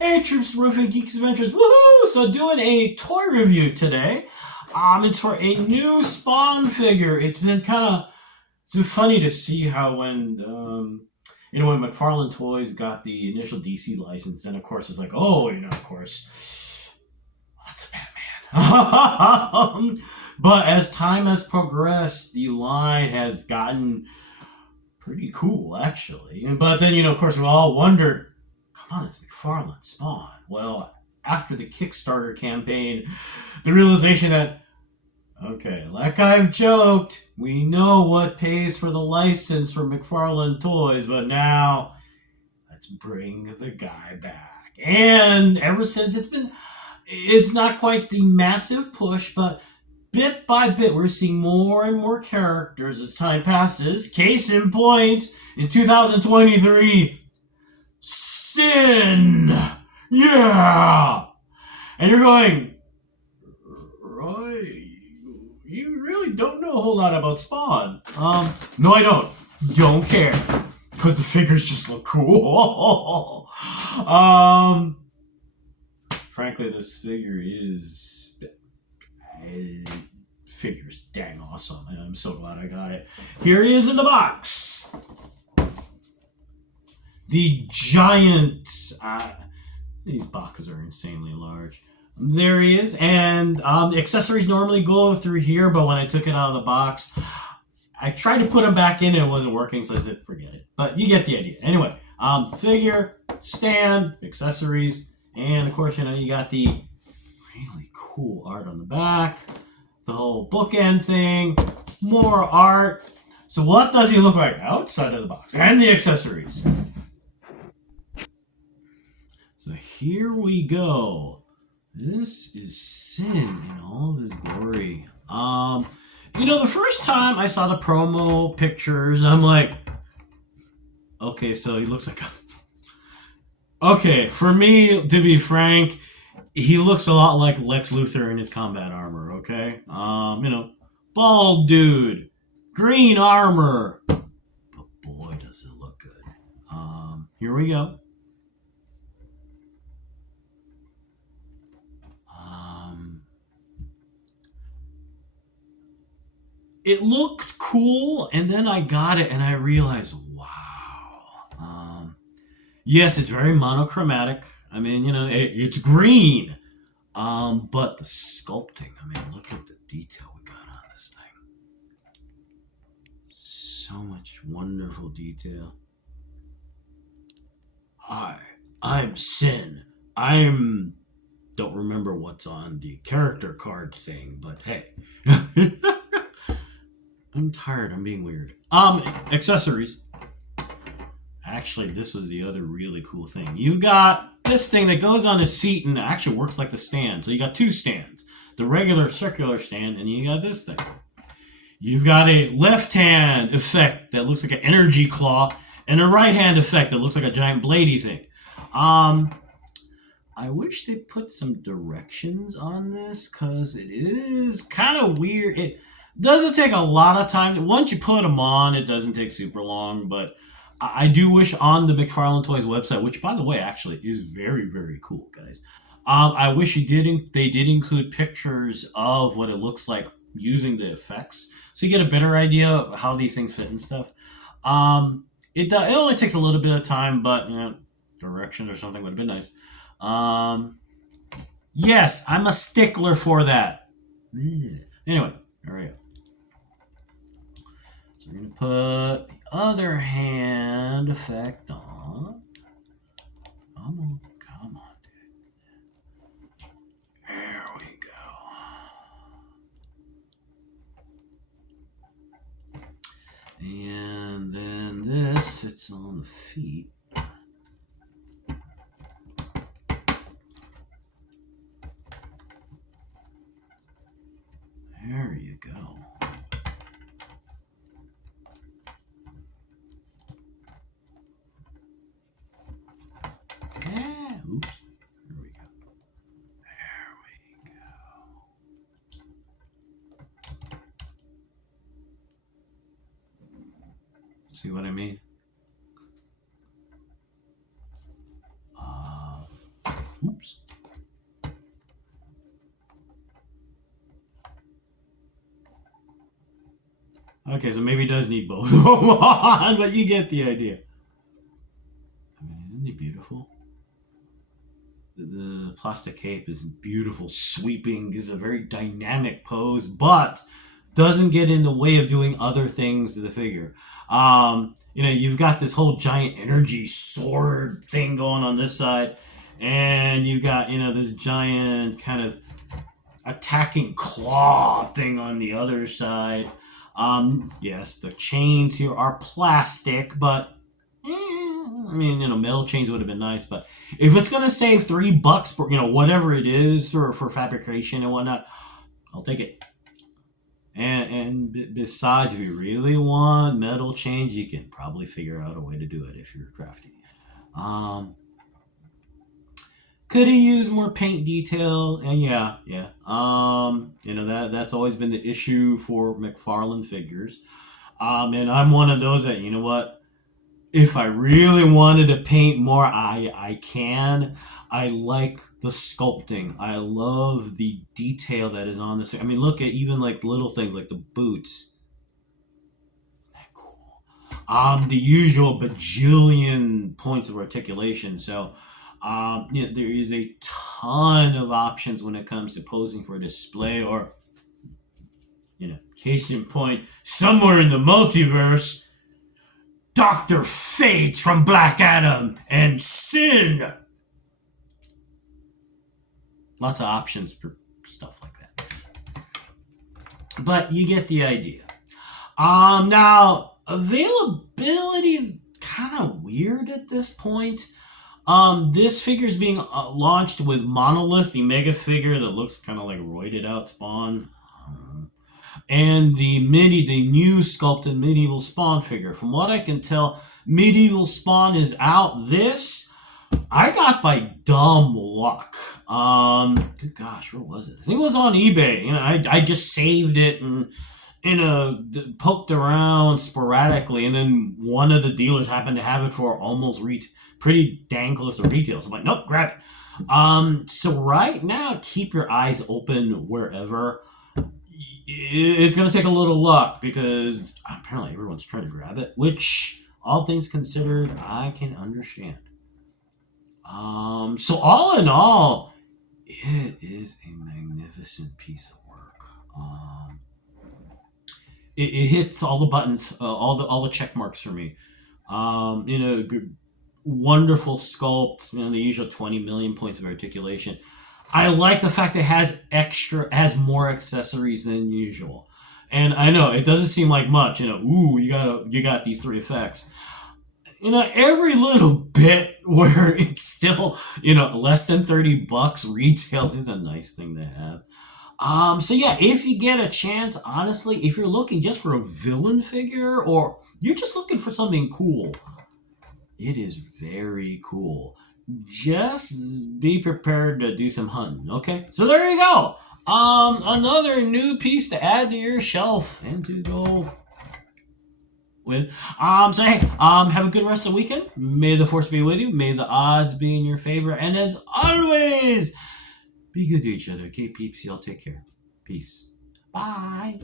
Hey troops, Roofing Geeks Adventures, woohoo! So doing a toy review today. It's for a new Spawn figure. It's been kind of so funny to see how when McFarlane Toys got the initial DC license, then of course it's like, oh, of course, lots of Batman. But as time has progressed, the line has gotten pretty cool, actually. But then, of course, we all wondered, come on, it's McFarlane Spawn. Well, after the Kickstarter campaign, the realization that, okay, like I've joked, we know what pays for the license for McFarlane Toys, but now let's bring the guy back. And ever since it's not quite the massive push, but bit by bit, we're seeing more and more characters as time passes. Case in point, in 2023, Sinn! Yeah! And you're going, Roy, you really don't know a whole lot about Spawn. No, I don't. Don't care. Because the figures just look cool. Frankly, this figure's dang awesome. And I'm so glad I got it. Here he is in the box. The giant. These boxes are insanely large. There he is. And accessories normally go through here, but when I took it out of the box, I tried to put them back in and it wasn't working, so I said, forget it. But you get the idea. Anyway, figure, stand, accessories, and of course, you got the really cool art on the back, the whole bookend thing, more art. So what does he look like outside of the box? And the accessories. So here we go. This is Sinn in all of his glory. The first time I saw the promo pictures, I'm like, okay, so he looks like okay, for me, to be frank, he looks a lot like Lex Luthor in his combat armor, okay? Bald dude, green armor. But boy, does it look good. Here we go. It looked cool, and then I got it, and I realized, wow. Yes, it's very monochromatic. I mean, it's green. But the sculpting, look at the detail we got on this thing. So much wonderful detail. Hi, I'm Sinn. Don't remember what's on the character card thing, but hey. I'm tired. I'm being weird. Accessories. Actually, this was the other really cool thing. You got this thing that goes on his feet and actually works like the stand. So you got two stands. The regular circular stand, and you got this thing. You've got a left hand effect that looks like an energy claw, and a right hand effect that looks like a giant bladey thing. I wish they put some directions on this, because it is kind of weird. It doesn't take a lot of time. Once you put them on, it doesn't take super long, but I do wish on the McFarlane Toys website, which, by the way, actually is very, very cool, guys. I wish they did include pictures of what it looks like using the effects, so you get a better idea of how these things fit and stuff. It only takes a little bit of time, but directions or something would have been nice. Yes, I'm a stickler for that. Anyway, there we go. So we're going to put the other hand effect on. Come on, dude. There we go. And then this fits on the feet. There you go. Oops. There we go. There we go. See what I mean? Oops. Okay, so maybe he does need both of them on, but you get the idea. I mean, isn't he beautiful? The plastic cape is beautiful, sweeping, gives a very dynamic pose, but doesn't get in the way of doing other things to the figure. You've got this whole giant energy sword thing going on this side, and you've got, this giant kind of attacking claw thing on the other side. Yes, the chains here are plastic, but metal chains would have been nice. But if it's gonna save $3 for whatever it is for fabrication and whatnot, I'll take it. And besides, if you really want metal chains, you can probably figure out a way to do it if you're crafty. Could he use more paint detail? And yeah. That's always been the issue for McFarlane figures. And I'm one of those that, if I really wanted to paint more, I can. I like the sculpting. I love the detail that is on this. I mean, look at even like little things like the boots. Isn't that cool? The usual bajillion points of articulation. So, there is a ton of options when it comes to posing for display, or, case in point, somewhere in the multiverse, Dr. Fate from Black Adam and Sinn. Lots of options for stuff like that. But you get the idea. Now, availability is kind of weird at this point. This figure is being launched with Monolith, the mega figure that looks kind of like roided out Spawn. And the new sculpted Medieval Spawn figure. From what I can tell, Medieval Spawn is out. This I got by dumb luck. Good gosh, where was it? I think it was on eBay. I just saved it and poked around sporadically, and then one of the dealers happened to have it for almost pretty dang close to retail. So I'm like, nope, grab it. So right now, keep your eyes open wherever. It's going to take a little luck because apparently everyone's trying to grab it, which, all things considered, I can understand. So all in all, it is a magnificent piece of work. It hits all the buttons, all the check marks for me. Good, wonderful sculpt, the usual 20 million points of articulation. I like the fact that it has more accessories than usual. And I know it doesn't seem like much, you got these 3 effects. Every little bit where it's still, less than $30 retail is a nice thing to have. So yeah, if you get a chance, honestly, if you're looking just for a villain figure or you're just looking for something cool, it is very cool. Just be prepared to do some hunting, okay? So there you go. Another new piece to add to your shelf and to go with. So hey, have a good rest of the weekend. May the force be with you. May the odds be in your favor. And as always, be good to each other. Okay, peeps? Y'all take care. Peace. Bye.